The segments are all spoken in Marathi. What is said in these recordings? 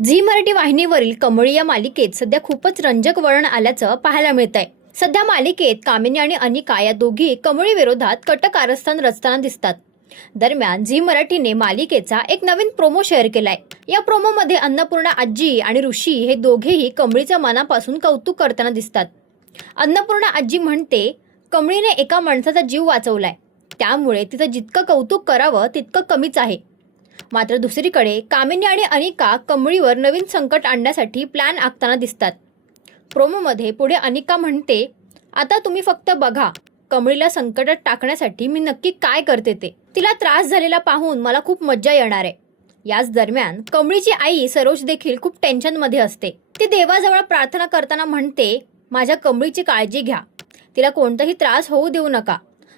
झी मराठी वाहिनीवरील कमळी या मालिकेत सध्या खूपच रंजक वळण आल्याचं पाहायला मिळतंय। सध्या मालिकेत कामिनी आणि अनिका या दोघी कमळी विरोधात कट कारस्थान रचताना दिसतात। दरम्यान झी मराठीने मालिकेचा एक नवीन प्रोमो शेअर केलाय। या प्रोमोमध्ये अन्नपूर्णा आजी आणि ऋषी हे दोघेही कमळीच्या मनापासून कौतुक करताना दिसतात। अन्नपूर्णा आजी म्हणते, कमळीने एका माणसाचा जीव वाचवलाय, त्यामुळे तिचं जितकं कौतुक करावं तितकं कमीच आहे। मात्र दुसरीकडे कामिनी आणि अनिका कमळीवर नवीन संकट आणण्यासाठी प्लॅन आखताना दिसतात। प्रोमोमध्ये पुढे अनिका म्हणते, आता तुम्ही फक्त बघा, कमळीला संकटात टाकण्यासाठी मी नक्की काय करते ते। तिला त्रास झालेला पाहून मला खूप मज्जा येणार आहे। याच दरम्यान कमळीची आई सरोज देखील खूप टेन्शनमध्ये असते। ती देवाजवळ प्रार्थना करताना म्हणते, माझ्या कमळीची काळजी घ्या, तिला कोणताही त्रास होऊ देऊ नका,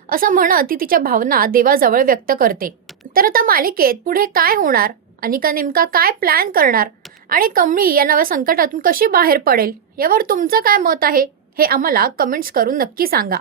असं म्हणत ती तिच्या भावना देवाजवळ व्यक्त करते। तर आता मालिकेत पुढे काय होणार, अनिका नेमका काय प्लॅन करणार आणि कमळी या नव्या संकटातून कशी बाहेर पडेल, यावर तुमचं काय मत आहे हे आम्हाला कमेंट्स करून नक्की सांगा।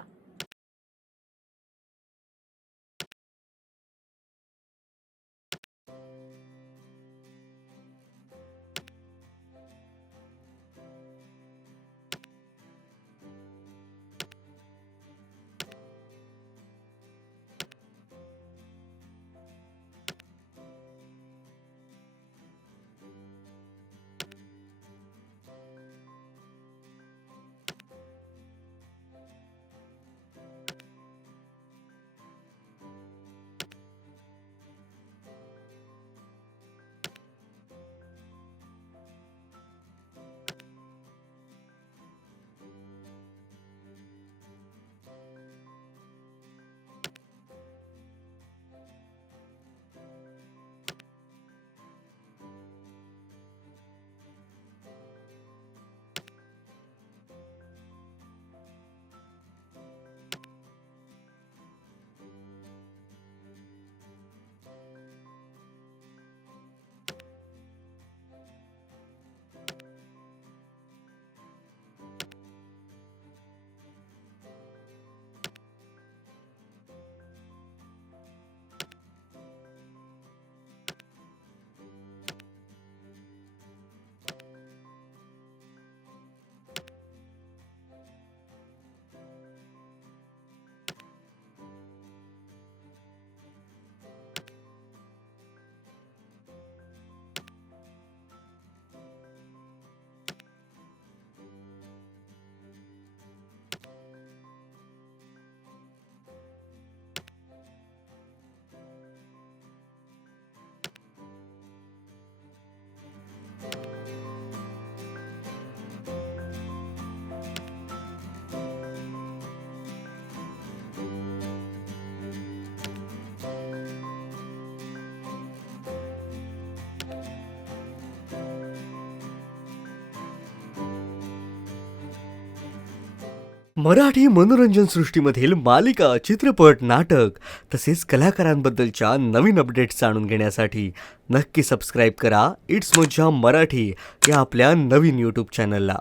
मराठी मनोरंजन सृष्टीमधील मालिका, चित्रपट, नाटक तसेच कलाकारांबद्दलच्या नवीन अपडेट्स जाणून घेण्यासाठी नक्की सबस्क्राईब करा इट्स मज्जा मराठी या आपल्या नवीन यूट्यूब चॅनलला।